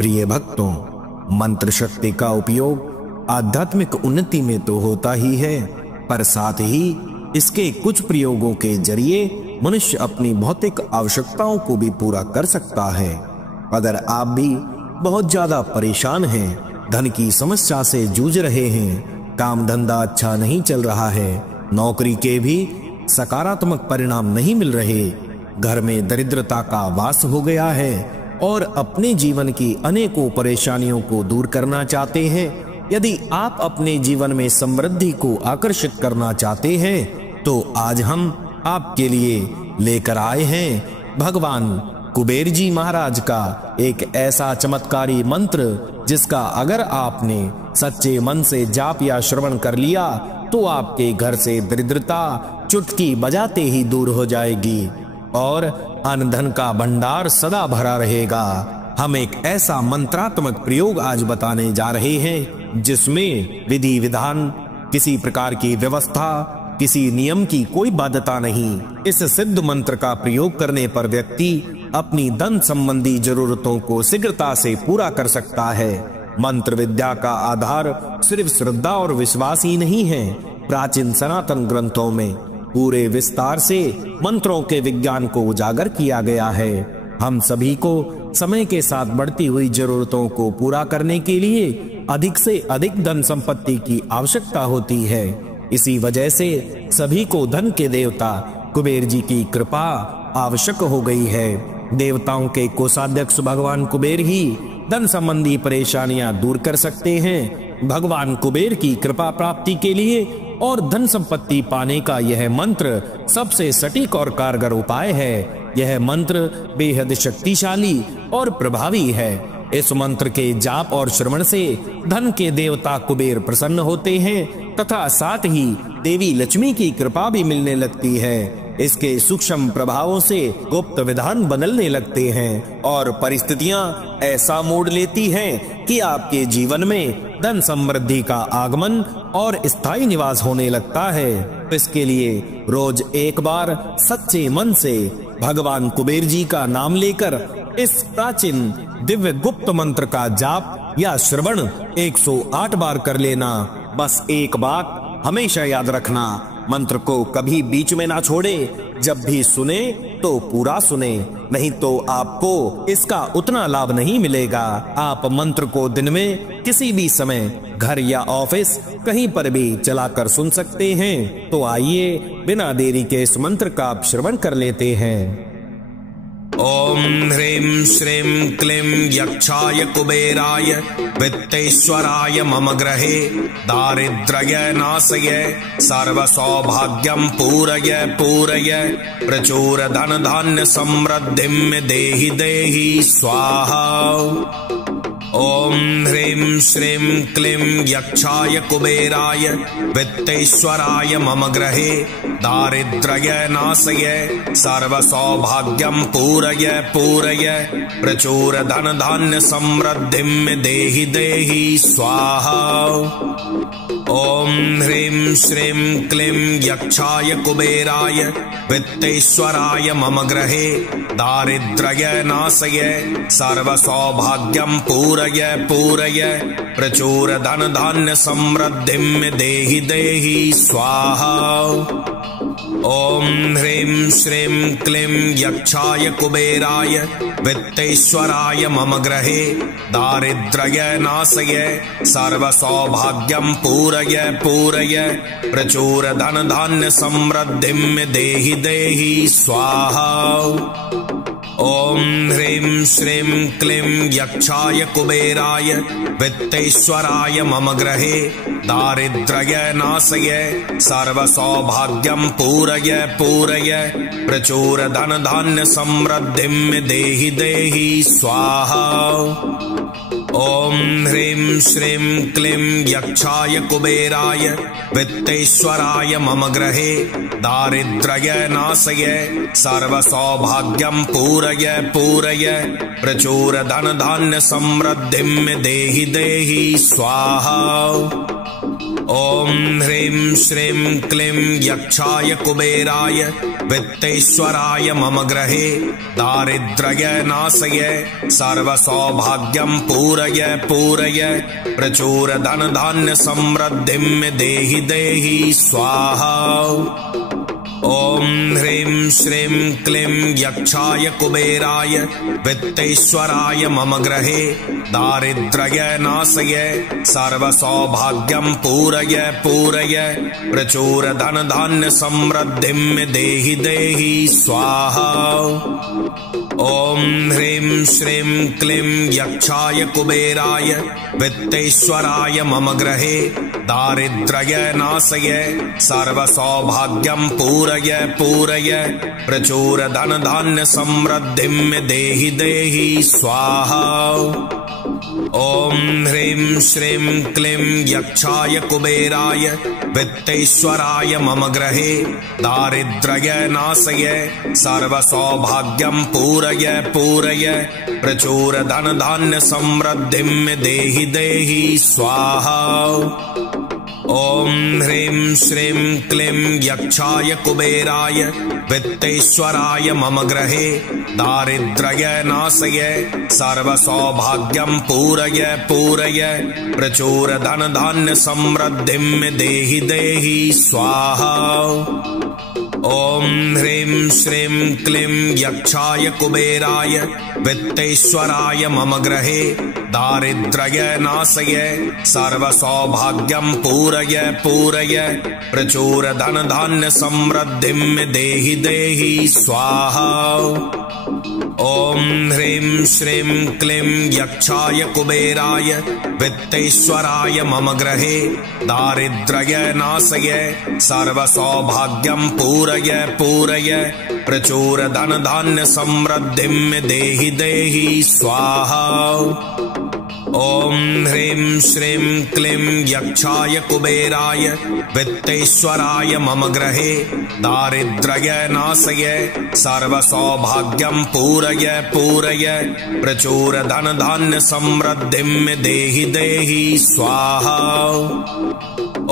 प्रिय भक्तों, मंत्र शक्ति का उपयोग आध्यात्मिक उन्नति में तो होता ही है, पर साथ ही इसके कुछ प्रयोगों के जरिए मनुष्य अपनी भौतिक आवश्यकताओं को भी पूरा कर सकता है। अगर आप भी बहुत ज्यादा परेशान हैं, धन की समस्या से जूझ रहे हैं, काम धंधा अच्छा नहीं चल रहा है, नौकरी के भी सकारात्मक परिणाम नहीं मिल रहे, घर में दरिद्रता का वास हो गया है और अपने जीवन की अनेकों परेशानियों को दूर करना चाहते हैं, यदि आप अपने जीवन में समृद्धि को आकर्षित करना चाहते हैं, तो आज हम आपके लिए लेकर आए हैं भगवान कुबेर जी महाराज का एक ऐसा चमत्कारी मंत्र, जिसका अगर आपने सच्चे मन से जाप या श्रवण कर लिया तो आपके घर से दरिद्रता चुटकी बजाते ही दूर हो जाएगी और अन्न धन का भंडार सदा भरा रहेगा। हम एक ऐसा मंत्रात्मक प्रयोग आज बताने जा रहे हैं जिसमें विधि विधान, किसी प्रकार की व्यवस्था, किसी नियम की कोई बाध्यता नहीं। इस सिद्ध मंत्र का प्रयोग करने पर व्यक्ति अपनी धन संबंधी जरूरतों को शीघ्रता से पूरा कर सकता है। मंत्र विद्या का आधार सिर्फ श्रद्धा और विश्वास ही नहीं है। प्राचीन सनातन ग्रंथों में पूरे विस्तार से मंत्रों के विज्ञान को उजागर किया गया है। हम सभी को समय के साथ बढ़ती हुई जरूरतों को पूरा करने के लिए अधिक से अधिक धन संपत्ति की आवश्यकता होती है। इसी वजह से सभी को धन के देवता कुबेर जी की कृपा आवश्यक हो गई है। देवताओं के कोषाध्यक्ष भगवान कुबेर ही धन संबंधी परेशानियां दूर कर सकते हैं। भगवान कुबेर की कृपा प्राप्ति के लिए और धन संपत्ति पाने का यह मंत्र सबसे सटीक और कारगर उपाय है। यह मंत्र बेहद शक्तिशाली और प्रभावी है। इस मंत्र के जाप और श्रवण से धन के देवता कुबेर प्रसन्न होते हैं तथा साथ ही देवी लक्ष्मी की कृपा भी मिलने लगती है। इसके सूक्ष्म प्रभावों से गुप्त विधान बदलने लगते हैं और परिस्थितियां ऐसा मोड़ लेती हैं कि आपके जीवन में धन समृद्धि का आगमन और स्थायी निवास होने लगता है। इसके लिए रोज एक बार सच्चे मन से भगवान कुबेर जी का नाम लेकर इस प्राचीन दिव्य गुप्त मंत्र का जाप या श्रवण 108 बार कर लेना। बस एक बात हमेशा याद रखना, मंत्र को कभी बीच में ना छोड़े। जब भी सुने तो पूरा सुने, नहीं तो आपको इसका उतना लाभ नहीं मिलेगा। आप मंत्र को दिन में किसी भी समय घर या ऑफिस कहीं पर भी चलाकर सुन सकते हैं। तो आइए बिना देरी के इस मंत्र का श्रवण कर लेते हैं। ओम ह्रीं श्रीं क्लीं यक्षाय कुबेराय वित्तेश्वराय मम ग्रहे दारिद्र्य नाशय सर्व सौभाग्यं पूरय पूरय प्रचुर धन धान्य समृद्धिं देहि देहि स्वाहा। ओम ह्रीं श्रीं क्लीं यक्षाय कुबेराय वित्तेश्वराय मम ग्रहे दारिद्र्य नाशय सर्व सौभाग्यं पूरय पूरय प्रचुर धन धान्य समृद्धिं देहि देहि स्वाहा। ओम ह्रीं श्रीं क्लीं यक्षाय कुबेराय वित्तेश्वराय मम ग्रहे दारिद्र्य नाशय सर्व सौभाग्यं पूरय पूरय प्रचुर धन धान्य समृद्धिं देहि देहि स्वाहा। ओम ह्रीं श्रीं क्लीं यक्षाय कुबेराय वित्तेश्वराय मम ग्रहे दारिद्र्य नाशय सर्व सौभाग्यं पूरय पूरय प्रचुर धन धान्य समृद्धिं देहि देहि स्वाहा। ओम ह्रीं श्रीं क्लीं यक्षाय कुबेराय वित्तेश्वराय मम ग्रहे दारिद्र्य नाशय सर्व सौभाग्यं पूरय पूरय प्रचुर धन धान्य समृद्धिं देहि देहि स्वाहा। ओम ह्रीं श्रीं क्लीं यक्षाय कुबेराय वित्तेश्वराय मम ग्रहे दारिद्र्य नाशय सर्व सौभाग्यं पूरय पूरय प्रचुर धन धान्य समृद्धिं देहि देहि स्वाहा। ॐ ह्रीं श्रीं क्लीं यक्षाय कुबेराय वित्तेश्वराय मम गृहे दारिद्र्यनाशय सर्वसौभाग्यं पूरय पूरय प्रचुर धन धान्य समृद्धिं देहि देहि स्वाहा। ॐ ह्रीं श्रीं क्लीं यक्षाय कुबेराय वित्तेश्वराय मम गृहे दारिद्र्यनाशय सर्वसौभाग्यं पूरय पूरय प्रचुर धन धान्य समृद्धिं देहि देहि स्वाहा। ॐ ह्रीं श्रीं क्लीं यक्षाय कुबेराय वित्तेश्वराय मम गृहे दारिद्र्यनाशय सर्वसौभाग्यं पूरय पूरय प्रचुर धन धान्य समृद्धिं देहि देहि स्वाहा। ॐ ह्रीं श्रीं क्लीं यक्षाय कुबेराय वित्तेश्वराय मम गृहे दारिद्र्यनाशय सर्वसौभाग्यं पूरय पूरय प्रचुर धन धान्य समृद्धिं देहि देहि स्वाहा। ॐ ह्रीं श्रीं क्लीं यक्षाय कुबेराय वित्तेश्वराय मम गृहे दारिद्र्यनाशय सर्वसौभाग्यं पूरय पूरय प्रचुर धन धान्य समृद्धिं देहि देहि स्वाहा। ॐ ह्रीं श्रीं क्लीं यक्षाय कुबेराय वित्तेश्वराय मम गृहे दारिद्र्यनाशय सर्वसौभाग्यं पूरय पूरय प्रचुर धन धान्य समृद्धिं देहि देहि स्वाहा। ॐ ह्रीं श्रीं क्लीं यक्षाय कुबेराय वित्तेश्वराय मम गृहे दारिद्र्यनाशय सर्वसौभाग्यं पूरय पूरय प्रचुर धन धान्य समृद्धिं देहि देहि स्वाहा। ॐ ह्रीं श्रीं क्लीं यक्षाय कुबेराय वित्तेश्वराय मम गृहे दारिद्र्यनाशय सर्वसौभाग्यं पूरय पूरय प्रचुर धन धान्य समृद्धिं देहि देहि स्वाहा।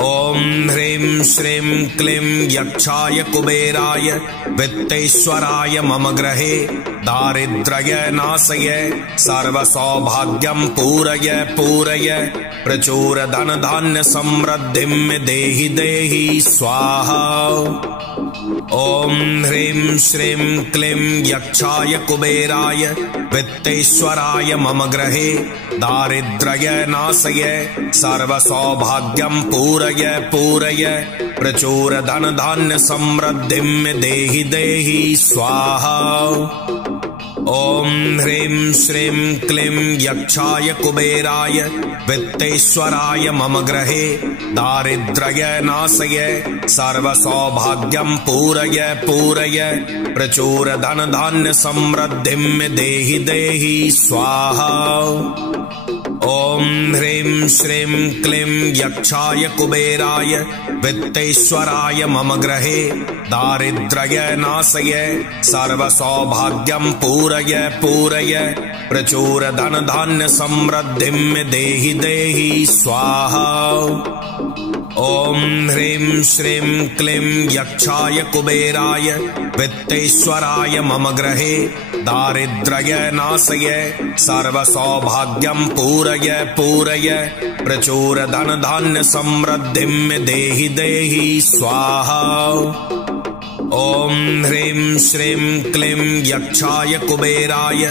ॐ ह्रीं श्रीं क्लीं यक्षाय कुबेराय वित्तेश्वराय मम गृहे दारिद्र्यनाशय सर्वसौभाग्यं पूरय पूरय प्रचुर धन धान्य समृद्धिं देहि देहि स्वाहा। ॐ ह्रीं श्रीं क्लीं यक्षाय कुबेराय वित्तेश्वराय मम गृहे दारिद्र्यनाशय सर्वसौभाग्यं पूरय पूरय प्रचुर धन धान्य समृद्धिं देहि देहि स्वाहा। ॐ ह्रीं श्रीं क्लीं यक्षाय कुबेराय वित्तेश्वराय मम गृहे दारिद्र्यनाशय सर्वसौभाग्यं पूरय पूरय प्रचुर धन धान्य समृद्धिं देहि देहि स्वाहा। ॐ ह्रीं श्रीं क्लीं यक्षाय कुबेराय वित्तेश्वराय मम गृहे दारिद्र्यनाशय सर्वसौभाग्यं पूरय पूरय प्रचुर धन धान्य समृद्धिं देहि देहि स्वाहा। ॐ ह्रीं श्रीं क्लीं यक्षाय कुबेराय वित्तेश्वराय मम गृहे दारिद्र्यनाशय सर्वसौभाग्यं पूरय पूरय प्रचुर धन धान्य समृद्धिं देहि देहि स्वाहा। ॐ ह्रीं श्रीं क्लीं यक्षाय कुबेराय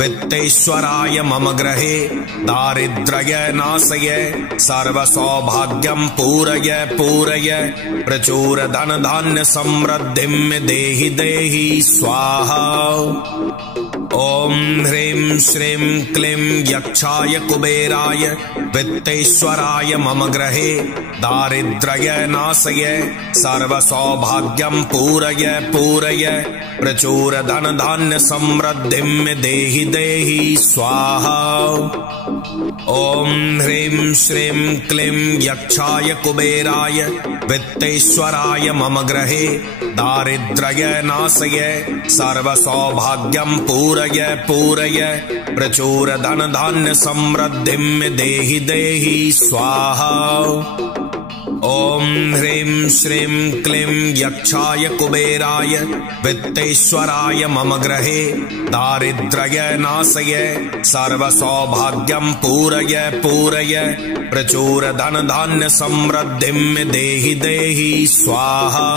वित्तेश्वराय मम गृहे दारिद्र्यनाशय सर्वसौभाग्यं पूरय पूरय प्रचुर धन धान्य समृद्धिं देहि देहि स्वाहा। ॐ ह्रीं श्रीं क्लीं यक्षाय कुबेराय वित्तेश्वराय मम गृहे दारिद्र्यनाशय सर्वसौभाग्यं पूरय पूरय प्रचुर धन धान्य समृद्धिं देहि देहि स्वाहा। ॐ ह्रीं श्रीं क्लीं यक्षाय कुबेराय वित्तेश्वराय मम गृहे दारिद्र्यनाशय सर्वसौभाग्यं पूरय पूरय प्रचुर धन धान्य समृद्धिं देहि देहि स्वाहा। ॐ ह्रीं श्रीं क्लीं यक्षाय कुबेराय वित्तेश्वराय मम गृहे दारिद्र्यनाशय सर्वसौभाग्यं पूरय पूरय प्रचुर धन धान्य समृद्धिं देहि देहि स्वाहा।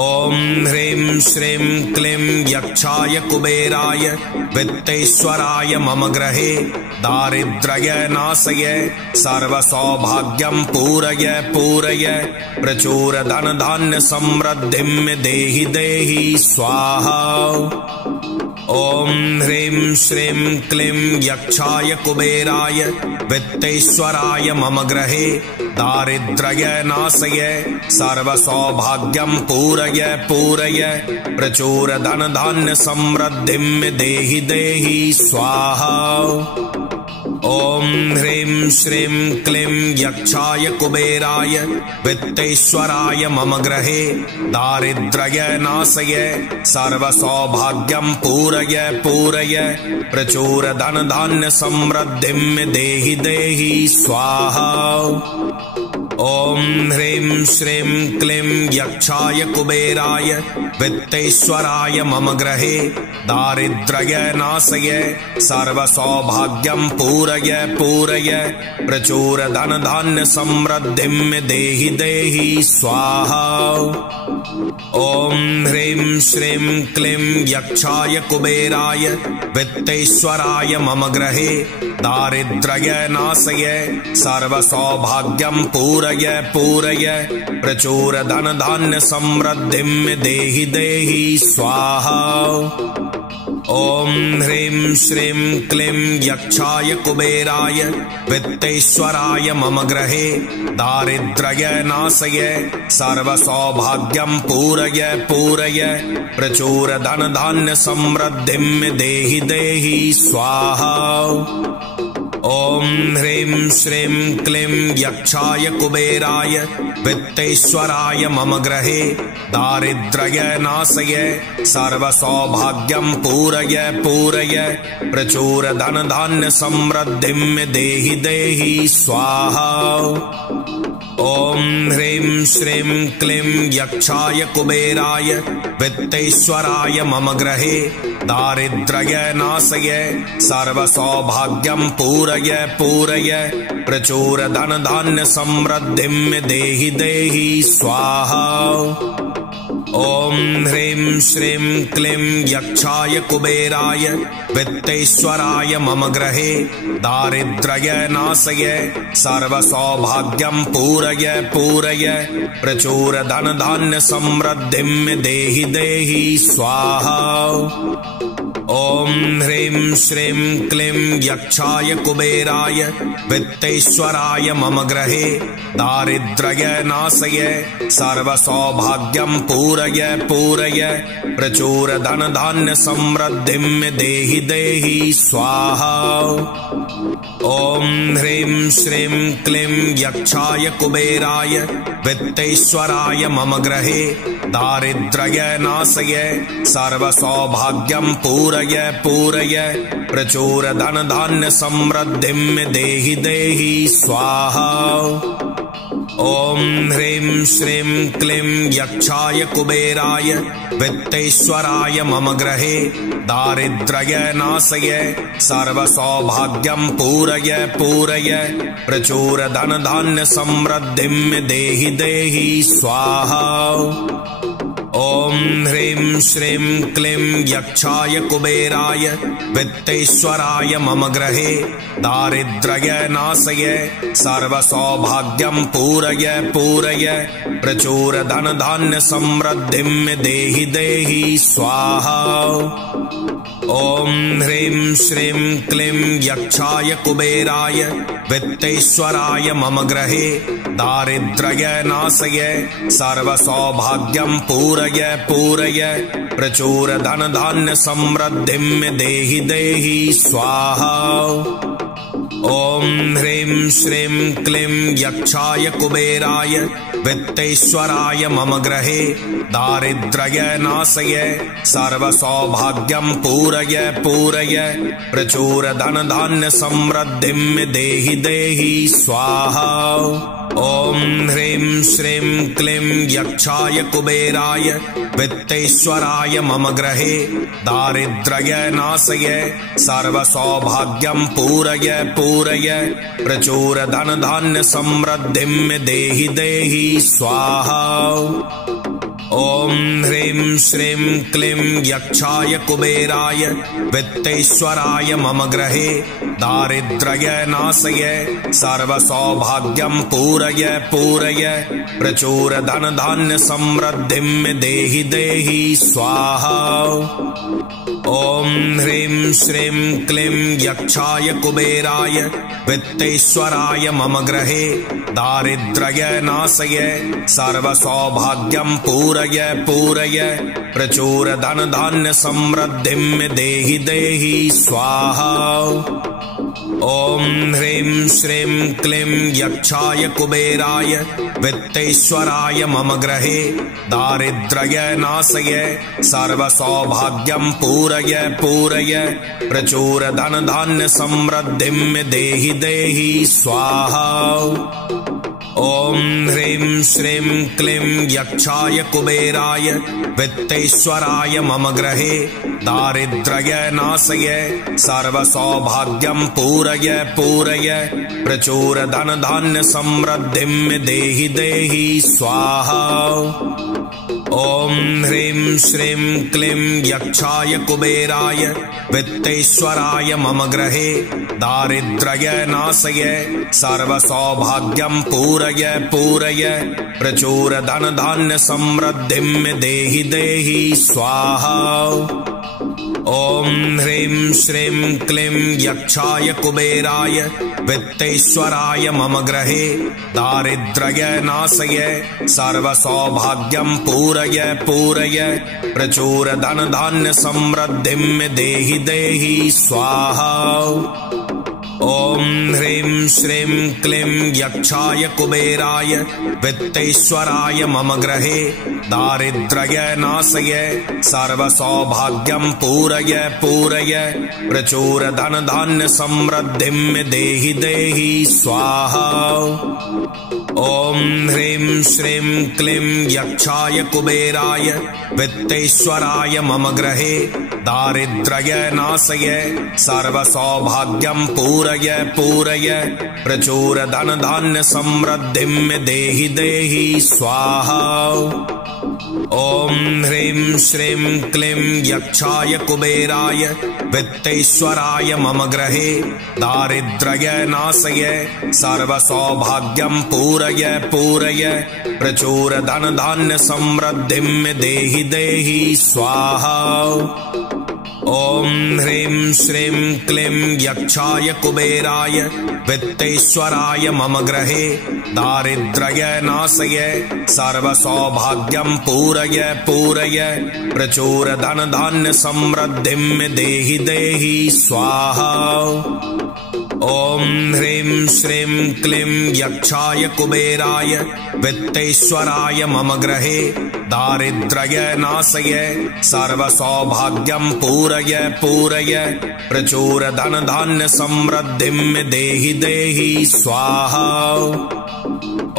ॐ ह्रीं श्रीं क्लीं यक्षाय कुबेराय वित्तेश्वराय मम गृहे दारिद्र्यनाशय सर्वसौभाग्यं पूरय पूरय प्रचुर धन धान्य समृद्धिं देहि देहि स्वाहा। ॐ ह्रीं श्रीं क्लीं यक्षाय कुबेराय वित्तेश्वराय मम गृहे दारिद्र्यनाशय सर्वसौभाग्यं पूरय पूरय प्रचुर धन धान्य समृद्धिं देहि देहि स्वाहा। ॐ ह्रीं श्रीं क्लीं यक्षाय कुबेराय वित्तेश्वराय मम गृहे दारिद्र्यनाशय सर्वसौभाग्यं पूरय पूरय प्रचुर धन धान्य समृद्धिं देहि देहि स्वाहा। ॐ ह्रीं श्रीं क्लीं यक्षाय कुबेराय वित्तेश्वराय मम गृहे दारिद्र्यनाशय सर्वसौभाग्यं पूरय पूरय प्रचुर धन धान्य समृद्धिं देहि देहि स्वाहा। ॐ ह्रीं श्रीं क्लीं यक्षाय कुबेराय वित्तेश्वराय मम गृहे दारिद्र्यनाशय सर्वसौभाग्यं पूरय पूरय प्रचुर धन धान्य समृद्धिं देहि देहि स्वाहा। ॐ ह्रीं श्रीं क्लीं यक्षाय कुबेराय वित्तेश्वराय मम गृहे दारिद्र्यनाशय सर्वसौभाग्यं पूरय पूरय प्रचुर धन धान्य समृद्धिं देहि देहि स्वाहा। ॐ ह्रीं श्रीं क्लीं यक्षाय कुबेराय वित्तेश्वराय मम गृहे दारिद्र्यनाशय सर्वसौभाग्यं पूरय पूरय प्रचुर धन धान्य समृद्धिं देहि देहि स्वाहा। ॐ ह्रीं श्रीं क्लीं यक्षाय कुबेराय वित्तेश्वराय मम गृहे दारिद्र्यनाशय सर्वसौभाग्यं पूरय पूरय प्रचुर धन धान्य समृद्धिं देहि देहि स्वाहा। ॐ ह्रीं श्रीं क्लीं यक्षाय कुबेराय वित्तेश्वराय मम गृहे दारिद्र्यनाशय सर्वसौभाग्यं पूरय पूरय प्रचुर धन धान्य समृद्धिं देहि देहि स्वाहा। ॐ ह्रीं श्रीं क्लीं यक्षाय कुबेराय वित्तेश्वराय मम गृहे दारिद्र्यनाशय सर्वसौभाग्यं पूरय पूरय प्रचुर धन धान्य समृद्धिं देहि देहि स्वाहा। ॐ ह्रीं श्रीं क्लीं यक्षाय कुबेराय वित्तेश्वराय मम गृहे दारिद्र्यनाशय सर्वसौभाग्यं पूरय पूरय प्रचुर धन धान्य समृद्धिं देहि देहि स्वाहा। ॐ ह्रीं श्रीं क्लीं यक्षाय कुबेराय वित्तेश्वराय मम गृहे दारिद्र्यनाशय सर्वसौभाग्यं पूरय पूरय प्रचुर धन धान्य समृद्धिं देहि देहि स्वाहा। ॐ ह्रीं श्रीं क्लीं यक्षाय कुबेराय वित्तेश्वराय मम गृहे दारिद्र्यनाशय सर्वसौभाग्यं पूरय पूरय प्रचुर धन धान्य समृद्धिं देहि देहि स्वाहा। ॐ ह्रीं श्रीं क्लीं यक्षाय कुबेराय वित्तेश्वराय मम गृहे दारिद्र्यनाशय सर्वसौभाग्यं पूरय पूरय प्रचुर धन धान्य समृद्धिं देहि देहि स्वाहा। ॐ ह्रीं श्रीं क्लीं यक्षाय कुबेराय वित्तेश्वराय मम गृहे दारिद्र्यनाशय सर्वसौभाग्यं पूरय पूरय प्रचुर धन धान्य समृद्धिं देहि देहि स्वाहा। ॐ ह्रीं श्रीं क्लीं यक्षाय कुबेराय वित्तेश्वराय मम गृहे दारिद्र्यनाशय सर्वसौभाग्यं पूरय पूरय प्रचुर धन धान्य समृद्धिं देहि देहि स्वाहा। ॐ ह्रीं श्रीं क्लीं यक्षाय कुबेराय वित्तेश्वराय मम गृहे दारिद्र्यनाशय सर्वसौभाग्यं पूरय पूरय प्रचुर धन धान्य समृद्धिं देहि देहि स्वाहा। ॐ ह्रीं श्रीं क्लीं यक्षाय कुबेराय वित्तेश्वराय मम गृहे दारिद्र्यनाशय सर्वसौभाग्यं पूरय पूरय प्रचुर धन धान्य समृद्धिं देहि देहि स्वाहा। ॐ ह्रीं श्रीं क्लीं यक्षाय कुबेराय वित्तेश्वराय मम गृहे दारिद्र्यनाशय सर्वसौभाग्यं पूरय पूरय प्रचुर धन धान्य समृद्धिं देहि देहि स्वाहा। ॐ ह्रीं श्रीं क्लीं यक्षाय कुबेराय वित्तेश्वराय मम गृहे दारिद्र्यनाशय सर्वसौभाग्यं पूरय पूरय प्रचुर धन धान्य समृद्धिं देहि देहि स्वाहा। ॐ ह्रीं श्रीं क्लीं यक्षाय कुबेराय वित्तेश्वराय मम गृहे दारिद्र्यनाशय सर्वसौभाग्यं पूरय पूरय प्रचुर धन धान्य समृद्धिं देहि देहि स्वाहा। ॐ ह्रीं श्रीं क्लीं यक्षाय कुबेराय वित्तेश्वराय मम गृहे दारिद्र्यनाशय सर्वसौभाग्यं पूरय पूरय प्रचुर धन धान्य समृद्धिं देहि देहि स्वाहा। ॐ ह्रीं श्रीं क्लीं यक्षाय कुबेराय वित्तेश्वराय मम गृहे दारिद्र्यनाशय सर्वसौभाग्यं पूरय पूरय प्रचुर धन धान्य समृद्धिं देहि देहि स्वाहा। ॐ ह्रीं श्रीं क्लीं यक्षाय कुबेराय वित्तेश्वराय मम गृहे दारिद्र्यनाशय सर्वसौभाग्यं पूरय पूरय प्रचुर धन धान्य समृद्धिं देहि देहि स्वाहा। ॐ ह्रीं श्रीं क्लीं यक्षाय कुबेराय वित्तेश्वराय मम गृहे दारिद्र्यनाशय सर्वसौभाग्यं पूरय पूरय प्रचुर धन धान्य समृद्धिं देहि देहि स्वाहा। ॐ ह्रीं श्रीं क्लीं यक्षाय कुबेराय वित्तेश्वराय मम गृहे दारिद्र्यनाशय सर्वसौभाग्यं पूरय पूरय प्रचुर धन धान्य समृद्धिं देहि देहि स्वाहा। ॐ ह्रीं श्रीं क्लीं यक्षाय कुबेराय वित्तेश्वराय मम गृहे दारिद्र्यनाशय सर्वसौभाग्यं पूरय पूरय प्रचुर धन धान्य समृद्धिं देहि देहि स्वाहा।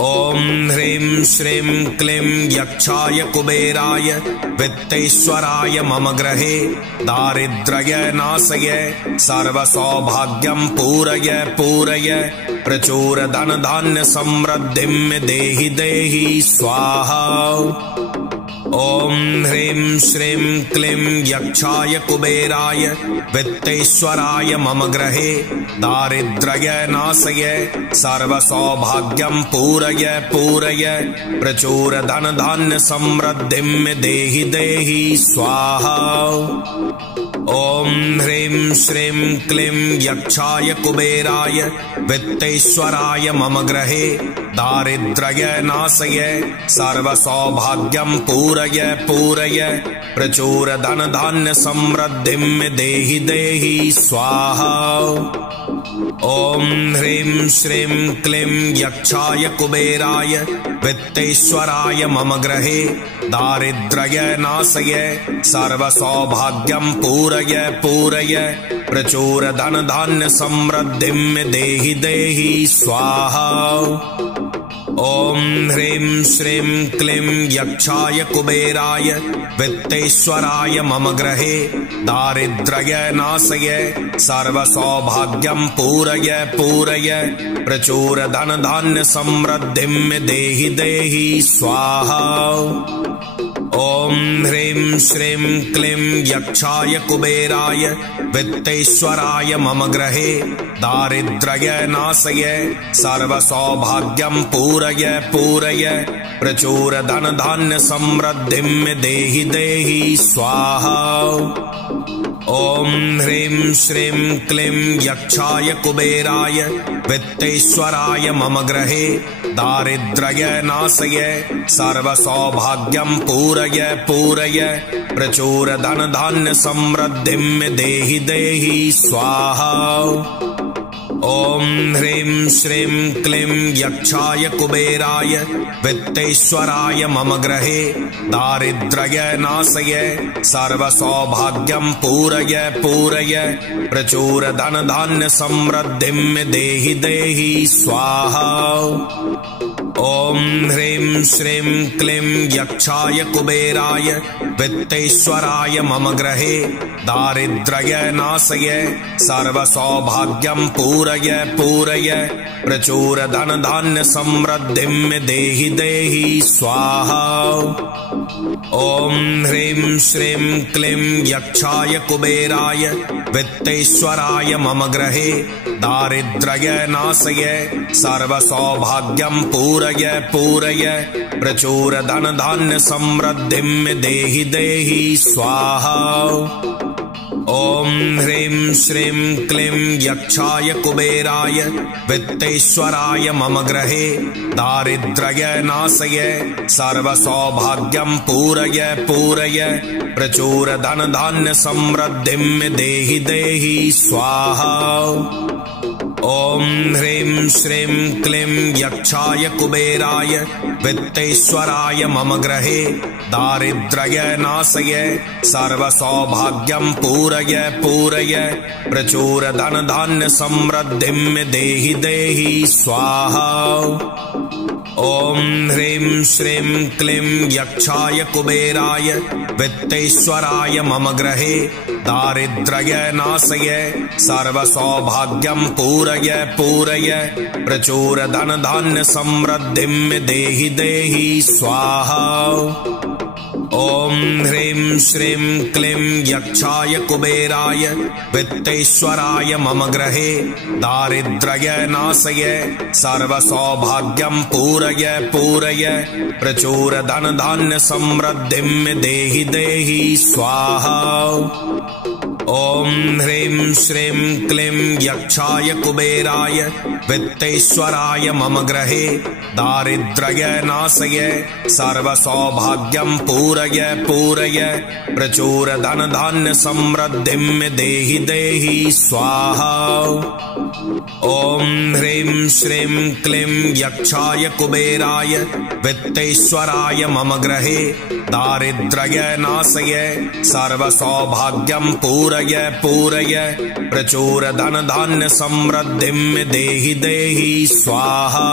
ॐ ह्रीं श्रीं क्लीं यक्षाय कुबेराय वित्तेश्वराय मम गृहे दारिद्र्यनाशय सर्वसौभाग्यं पूरय पूरय प्रचुर धन धान्य समृद्धिं देहि देहि स्वाहा। ॐ ह्रीं श्रीं क्लीं यक्षाय कुबेराय वित्तेश्वराय मम गृहे दारिद्र्यनाशय सर्वसौभाग्यं पूरय पूरय प्रचुर धन धान्य समृद्धिं देहि देहि स्वाहा। ॐ ह्रीं श्रीं क्लीं यक्षाय कुबेराय वित्तेश्वराय मम गृहे दारिद्र्यनाशय सर्वसौभाग्यं पूरय पूरय प्रचुर धन धान्य समृद्धिं देहि देहि स्वाहा। ॐ ह्रीं श्रीं क्लीं यक्षाय कुबेराय वित्तेश्वराय मम गृहे दारिद्र्यनाशय सर्वसौभाग्यं पूरय पूरय प्रचुर धन धान्य समृद्धिं देहि देहि स्वाहा। ॐ ह्रीं श्रीं क्लीं यक्षाय कुबेराय वित्तेश्वराय मम गृहे दारिद्र्यनाशय सर्वसौभाग्यं पूरय पूरय प्रचुर धन धान्य समृद्धिं देहि देहि स्वाहा। ॐ ह्रीं श्रीं क्लीं यक्षाय कुबेराय वित्तेश्वराय मम गृहे दारिद्र्यनाशय सर्वसौभाग्यं पूरय पूरय प्रचुर धन धान्य समृद्धिं देहि देहि स्वाहा। ॐ ह्रीं श्रीं क्लीं यक्षाय कुबेराय वित्तेश्वराय मम गृहे दारिद्र्यनाशय सर्वसौभाग्यं पूरय पूरय प्रचुर धन धान्य समृद्धिं देहि देहि स्वाहा। ॐ ह्रीं श्रीं क्लीं यक्षाय कुबेराय वित्तेश्वराय मम गृहे दारिद्र्यनाशय सर्वसौभाग्यं पूरय पूरय प्रचुर धन धान्य समृद्धिं देहि देहि स्वाहा। ॐ ह्रीं श्रीं क्लीं यक्षाय कुबेराय वित्तेश्वराय मम गृहे दारिद्र्यनाशय सर्वसौभाग्यं पूरय पूरय प्रचुर धन धान्य समृद्धिं देहि देहि स्वाहा। ॐ ह्रीं श्रीं क्लीं यक्षाय कुबेराय वित्तेश्वराय मम गृहे दारिद्र्यनाशय सर्वसौभाग्यं पूरय पूरय प्रचुर धन धान्य समृद्धिं देहि देहि स्वाहा। ॐ ह्रीं श्रीं क्लीं यक्षाय कुबेराय वित्तेश्वराय मम गृहे दारिद्र्यनाशय सर्वसौभाग्यं पूरय पूरय प्रचुर धन धान्य समृद्धिं देहि देहि स्वाहा। ॐ ह्रीं श्रीं क्लीं यक्षाय कुबेराय वित्तेश्वराय मम गृहे दारिद्र्यनाशय सर्वसौभाग्यं पूरय पूरय प्रचुर धन धान्य समृद्धिं देहि देहि स्वाहा। ॐ ह्रीं श्रीं क्लीं यक्षाय कुबेराय वित्तेश्वराय मम गृहे दारिद्र्यनाशय सर्वसौभाग्यं पूरय पूरय प्रचुर धन धान्य समृद्धिं देहि देहि स्वाहा। ॐ ह्रीं श्रीं क्लीं यक्षाय कुबेराय वित्तेश्वराय मम गृहे दारिद्र्यनाशय सर्वसौभाग्यं पूरय पूरय प्रचुर धन धान्य समृद्धिं देहि देहि स्वाहा। ॐ ह्रीं श्रीं क्लीं यक्षाय कुबेराय वित्तेश्वराय मम गृहे दारिद्र्यनाशय सर्वसौभाग्यं पूरय पूरय प्रचुर धन धान्य समृद्धिं देहि देहि स्वाहा। ॐ ह्रीं श्रीं क्लीं यक्षाय कुबेराय वित्तेश्वराय मम गृहे दारिद्र्यनाशय सर्वसौभाग्यं पूरय पूरय प्रचुर धन धान्य समृद्धिं देहि देहि स्वाहा।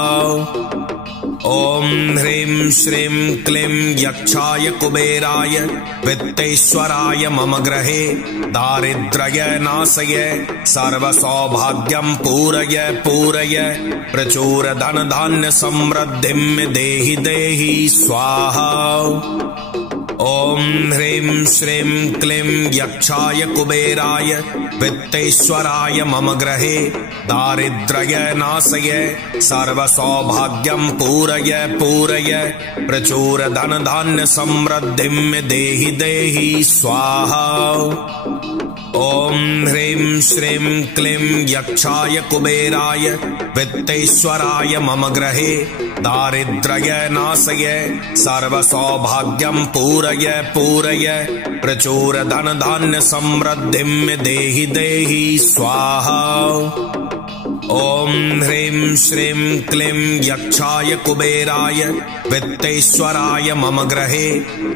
ॐ ह्रीं श्रीं क्लीं यक्षाय कुबेराय वित्तेश्वराय मम गृहे दारिद्र्यनाशय सर्वसौभाग्यं पूरय पूरय प्रचुर धन धान्य समृद्धिं देहि देहि स्वाहा। ॐ ह्रीं श्रीं क्लीं यक्षाय कुबेराय वित्तेश्वराय मम गृहे दारिद्र्यनाशय सर्वसौभाग्यं पूरय पूरय प्रचुर धन धान्य समृद्धिं देहि देहि स्वाहा। ॐ ह्रीं श्रीं क्लीं यक्षाय कुबेराय वित्तेश्वराय मम गृहे दारिद्र्यनाशय सर्वसौभाग्यं पूरय पूरय प्रचुर धन धान्य समृद्धिं देहि देहि स्वाहा। ॐ ह्रीं श्रीं क्लीं यक्षाय कुबेराय वित्तेश्वराय मम गृहे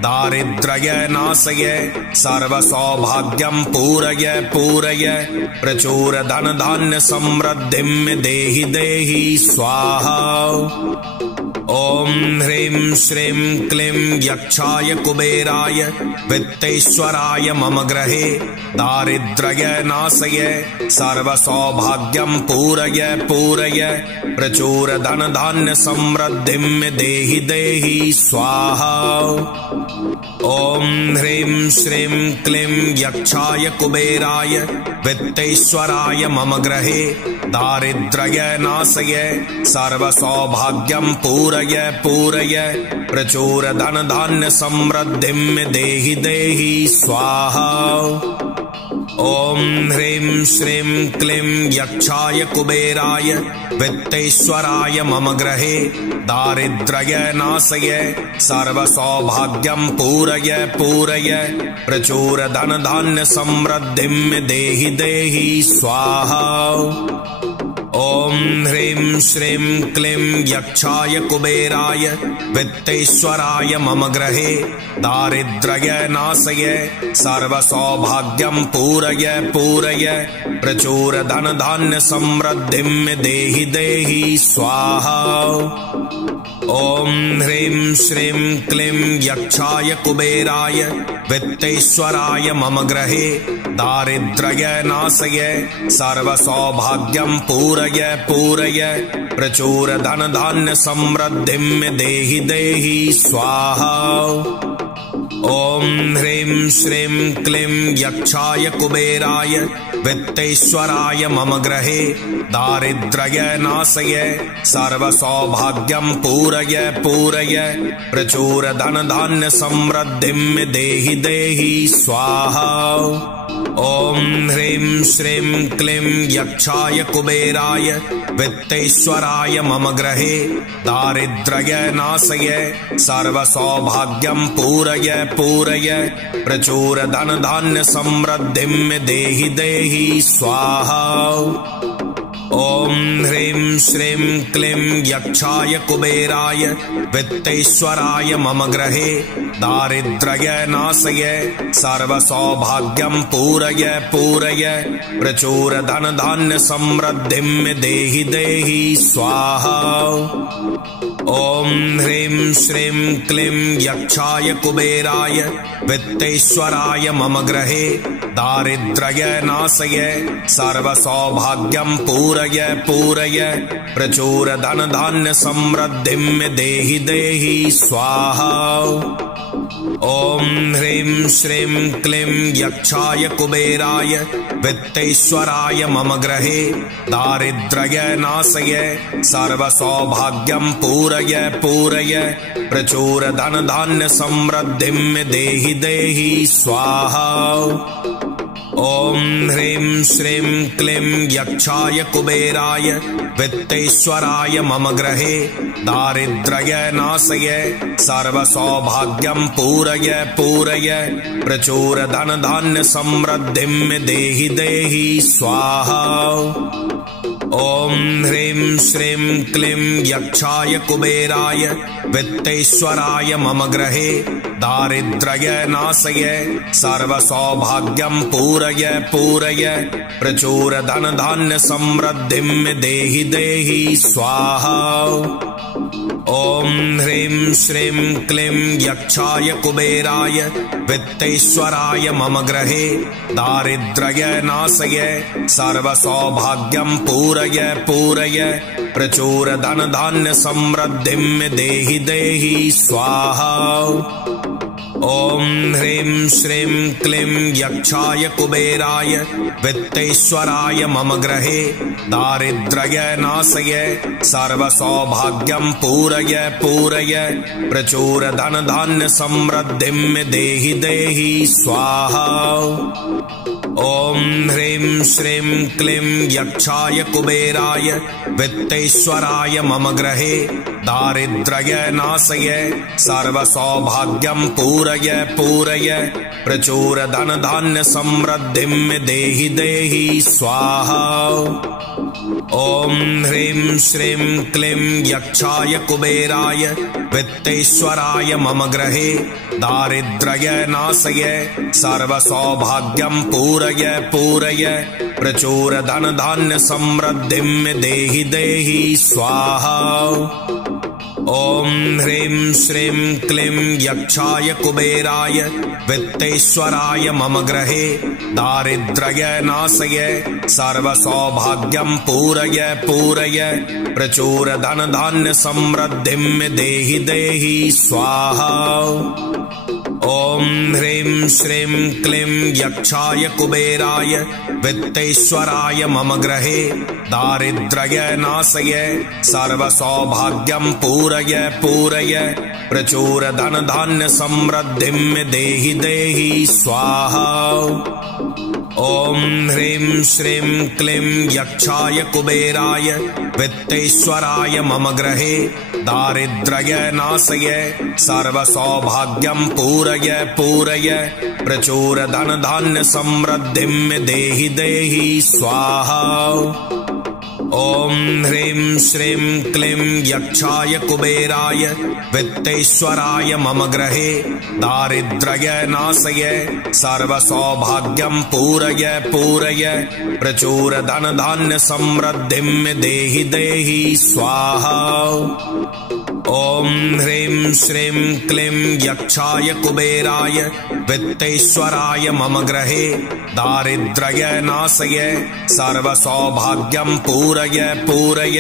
दारिद्र्यनाशय सर्वसौभाग्यं पूरय पूरय प्रचुर धन धान्य समृद्धिं देहि देहि स्वाहा। ॐ ह्रीं श्रीं क्लीं यक्षाय कुबेराय वित्तेश्वराय मम गृहे दारिद्र्यनाशय सर्वसौभाग्यं पूरय पूरय प्रचुर धन धान्य समृद्धिं देहि देहि स्वाहा। ॐ ह्रीं श्रीं क्लीं यक्षाय कुबेराय वित्तेश्वराय मम गृहे दारिद्र्यनाशय सर्वसौभाग्यं पूरय पूरय प्रचुर धन धान्य समृद्धिं देहि देहि स्वाहा। ॐ ह्रीं श्रीं क्लीं यक्षाय कुबेराय वित्तेश्वराय मम गृहे दारिद्र्यनाशय सर्वसौभाग्यं पूरय पूरय प्रचुर धन धान्य समृद्धिं देहि देहि स्वाहा। ॐ ह्रीं श्रीं क्लीं यक्षाय कुबेराय वित्तेश्वराय मम गृहे दारिद्र्यनाशय सर्वसौभाग्यं पूरय पूरय प्रचुर धन धान्य समृद्धिं देहि देहि स्वाहा। ॐ ह्रीं श्रीं क्लीं यक्षाय कुबेराय वित्तेश्वराय मम गृहे दारिद्र्यनाशय सर्वसौभाग्यं पूरय पूरय प्रचुर धन धान्य समृद्धिं देहि देहि स्वाहा। ॐ ह्रीं श्रीं क्लीं यक्षाय कुबेराय वित्तेश्वराय मम गृहे दारिद्र्यनाशय सर्वसौभाग्यं पूरय पूरय प्रचुर धन धान्य समृद्धिं देहि देहि स्वाहा। ॐ ह्रीं श्रीं क्लीं यक्षाय कुबेराय वित्तेश्वराय मम गृहे दारिद्र्यनाशय सर्वसौभाग्यं पूरय पूरय प्रचुर धन धान्य समृद्धिं देहि देहि स्वाहा। ॐ ह्रीं श्रीं क्लीं यक्षाय कुबेराय वित्तेश्वराय मम गृहे दारिद्र्यनाशय सर्वसौभाग्यं पूरय पूरय प्रचुर धन धान्य समृद्धिं देहि देहि स्वाहा। ॐ ह्रीं श्रीं क्लीं यक्षाय कुबेराय वित्तेश्वराय मम गृहे दारिद्र्यनाशय सर्वसौभाग्यं पूरय पूरय प्रचुर धन धान्य समृद्धिं देहि देहि स्वाहा। ॐ ह्रीं श्रीं क्लीं यक्षाय कुबेराय वित्तेश्वराय मम गृहे दारिद्र्यनाशय सर्वसौभाग्यं पूरय पूरय प्रचुर धन धान्य समृद्धिं देहि देहि स्वाहा। ॐ ह्रीं श्रीं क्लीं यक्षाय कुबेराय वित्तेश्वराय मम गृहे दारिद्र्यनाशय सर्वसौभाग्यं पूरय पूरय प्रचुर धन धान्य समृद्धिं देहि देहि स्वाहा। ॐ ह्रीं श्रीं क्लीं यक्षाय कुबेराय वित्तेश्वराय मम गृहे दारिद्र्यनाशय सर्वसौभाग्यं पूरय पूरय प्रचुर धन धान्य समृद्धिं देहि देहि स्वाहा। ॐ ह्रीं श्रीं क्लीं यक्षाय कुबेराय वित्तेश्वराय मम गृहे दारिद्र्यनाशय सर्वसौभाग्यं पूरय पूरय प्रचुर धन धान्य समृद्धिं देहि देहि स्वाहा। ॐ ह्रीं श्रीं क्लीं यक्षाय कुबेराय वित्तेश्वराय मम गृहे दारिद्र्यनाशय सर्वसौभाग्यं पूरय पूरय प्रचुर धन धान्य समृद्धिं देहि देहि स्वाहा। ॐ ह्रीं श्रीं क्लीं यक्षाय कुबेराय वित्तेश्वराय मम गृहे दारिद्र्यनाशय सर्वसौभाग्यं पूरय पूरय प्रचुर धन धान्य समृद्धिं देहि देहि स्वाहा। ॐ ह्रीं श्रीं क्लीं यक्षाय कुबेराय वित्तेश्वराय मम गृहे दारिद्र्यनाशय सर्वसौभाग्यं पूरय पूरय प्रचुर धन धान्य समृद्धिं देहि देहि स्वाहा। ॐ ह्रीं श्रीं क्लीं यक्षाय कुबेराय वित्तेश्वराय मम गृहे दारिद्र्यनाशय सर्वसौभाग्यं पूरय पूरय प्रचुर धन धान्य समृद्धिं देहि देहि स्वाहा। ॐ ह्रीं श्रीं क्लीं यक्षाय कुबेराय वित्तेश्वराय मम गृहे दारिद्र्यनाशय सर्वसौभाग्यं पूरय पूरय प्रचुर धन धान्य समृद्धिं देहि देहि स्वाहा। ॐ ह्रीं श्रीं क्लीं यक्षाय कुबेराय वित्तेश्वराय मम गृहे दारिद्र्यनाशय सर्वसौभाग्यं पूरय पूरय प्रचुर धन धान्य समृद्धिं देहि देहि स्वाहा। ॐ ह्रीं श्रीं क्लीं यक्षाय कुबेराय वित्तेश्वराय मम गृहे दारिद्र्यनाशय सर्वसौभाग्यं पूरय पूरय प्रचुर धन धान्य समृद्धिं देहि देहि स्वाहा। ॐ ह्रीं श्रीं क्लीं यक्षाय कुबेराय वित्तेश्वराय मम गृहे दारिद्र्यनाशय सर्वसौभाग्यं पूरय पूरय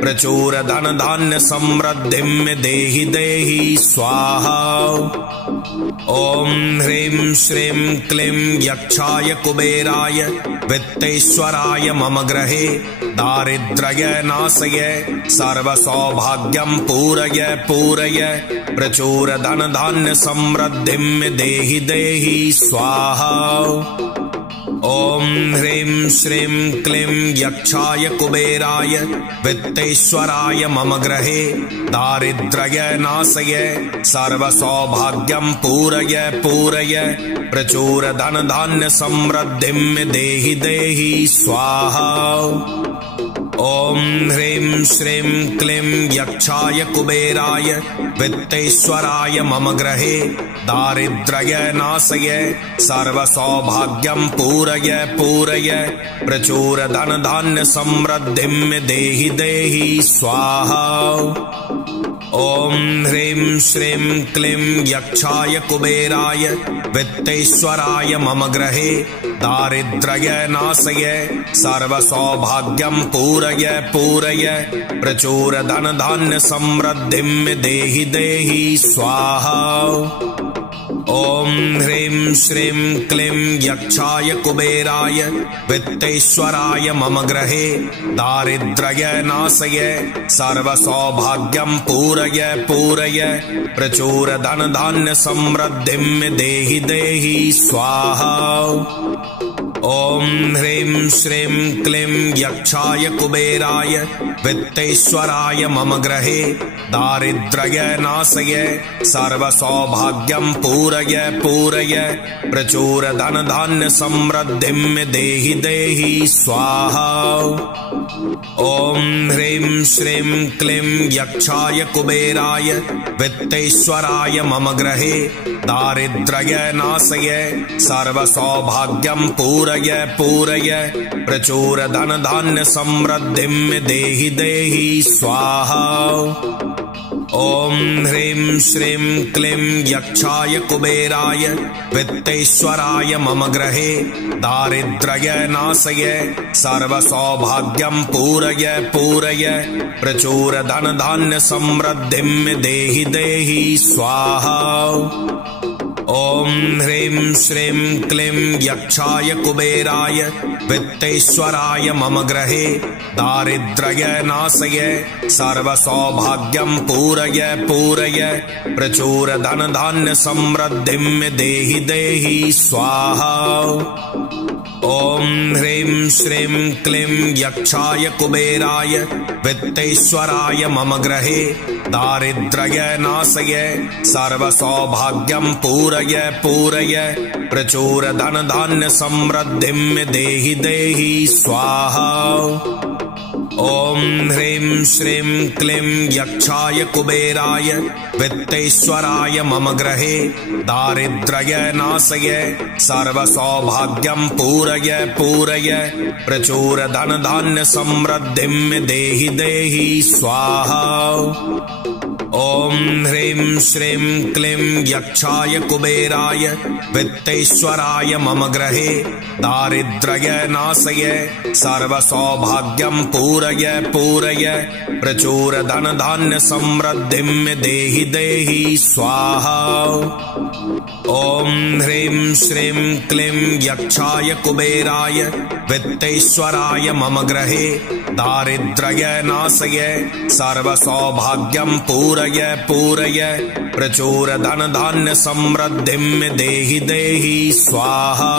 प्रचुर धन धान्य समृद्धिं देहि देहि स्वाहा। ॐ ह्रीं श्रीं क्लीं यक्षाय कुबेराय वित्तेश्वराय मम गृहे दारिद्र्यनाशय सर्वसौभाग्यं पूरय पूरय प्रचुर धन धान्य समृद्धिं देहि देहि स्वाहा। ॐ ह्रीं श्रीं क्लीं यक्षाय कुबेराय वित्तेश्वराय मम गृहे दारिद्र्यनाशय सर्वसौभाग्यं पूरय पूरय प्रचुर धन धान्य समृद्धिं देहि देहि स्वाहा। ॐ ह्रीं श्रीं क्लीं यक्षाय कुबेराय वित्तेश्वराय मम गृहे दारिद्र्यनाशय सर्वसौभाग्यं पूरय पूरय प्रचुर धन धान्य समृद्धिं देहि देहि स्वाहा। ॐ ह्रीं श्रीं क्लीं यक्षाय कुबेराय वित्तेश्वराय मम गृहे दारिद्र्यनाशय सर्वसौभाग्यं पूरय पूरय प्रचुर धन धान्य समृद्धिं देहि देहि स्वाहा। ॐ ह्रीं श्रीं क्लीं यक्षाय कुबेराय वित्तेश्वराय मम गृहे दारिद्र्यनाशय सर्वसौभाग्यं पूरय पूरय प्रचुर धन धान्य समृद्धिं देहि देहि स्वाहा। ॐ ह्रीं श्रीं क्लीं यक्षाय कुबेराय वित्तेश्वराय मम गृहे दारिद्र्यनाशय सर्वसौभाग्यं पूरय पूरय प्रचुर धन धान्य समृद्धिं देहि देहि स्वाहा। ॐ ह्रीं श्रीं क्लीं यक्षाय कुबेराय वित्तेश्वराय मम गृहे दारिद्र्यनाशय सर्वसौभाग्यं पूरय पूरय प्रचुर धन धान्य समृद्धिं देहि देहि स्वाहा। ॐ ह्रीं श्रीं क्लीं यक्षाय कुबेराय वित्तेश्वराय मम गृहे दारिद्र्यनाशय सर्वसौभाग्यं पूरय पूरय प्रचुर धन धान्य समृद्धिं देहि देहि स्वाहा। ॐ ह्रीं श्रीं क्लीं यक्षाय कुबेराय वित्तेश्वराय मम गृहे दारिद्र्यनाशय सर्वसौभाग्यं पूरय पूरय प्रचुर धन धान्य समृद्धिं देहि देहि स्वाहा। ॐ ह्रीं श्रीं क्लीं यक्षाय कुबेराय वित्तेश्वराय मम गृहे दारिद्र्यनाशय सर्वसौभाग्यं पूरय पूरय प्रचुर धन धान्य समृद्धिं देहि देहि स्वाहा। ॐ ह्रीं श्रीं क्लीं यक्षाय कुबेराय वित्तेश्वराय मम गृहे दारिद्र्यनाशय सर्वसौभाग्यं पूरय पूरय प्रचुर धन धान्य समृद्धिं देहि देहि स्वाहा। ॐ ह्रीं श्रीं क्लीं यक्षाय कुबेराय वित्तेश्वराय मम गृहे दारिद्र्यनाशय सर्वसौभाग्यं पूरय पूरय प्रचुरधनधान्य समृद्धिं देहि देहि स्वाहा। ॐ ह्रीं श्रीं क्लीं यक्षाय कुबेराय वित्तेश्वराय मम गृहे दारिद्र्यनाशय सर्वसौभाग्यं पूरय पूरय प्रचुरधनधान्य समृद्धिं देहि देहि स्वाहा।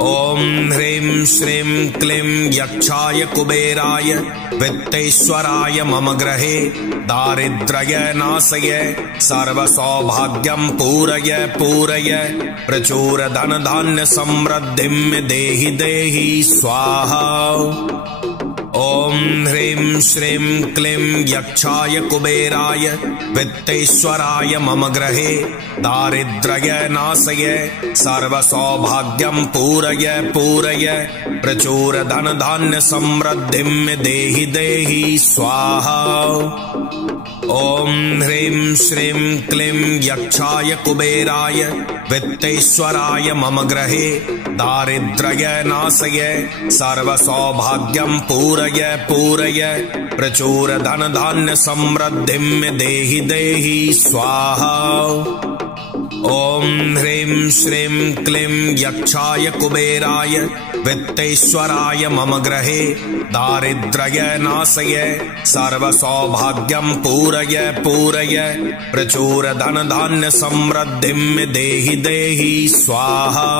ॐ ह्रीं श्रीं क्लीं यक्षाय कुबेराय वित्तेश्वराय मम गृहे दारिद्र्यनाशय सर्वसौभाग्यं पूरय पूरय प्रचुरधनधान्य समृद्धिं देहि देहि स्वाहा। ॐ ह्रीं श्रीं क्लीं यक्षाय कुबेराय वित्तेश्वराय मम गृहे दारिद्र्यनाशय सर्वसौभाग्यं पूरय पूरय प्रचुरधनधान्य समृद्धिं देहि देहि स्वाहा। ॐ ह्रीं श्रीं क्लीं यक्षाय कुबेराय वित्तेश्वराय मम गृहे दारिद्र्यनाशय सर्वसौभाग्यं पूरय पूरय प्रचुरधनधान्य समृद्धिं देहि देहि स्वाहा। ॐ ह्रीं श्रीं क्लीं यक्षाय कुबेराय वित्तेश्वराय मम गृहे दारिद्र्यनाशय सर्वसौभाग्यं पूरय पूरय प्रचुरधनधान्य समृद्धिं देहि देहि स्वाहा।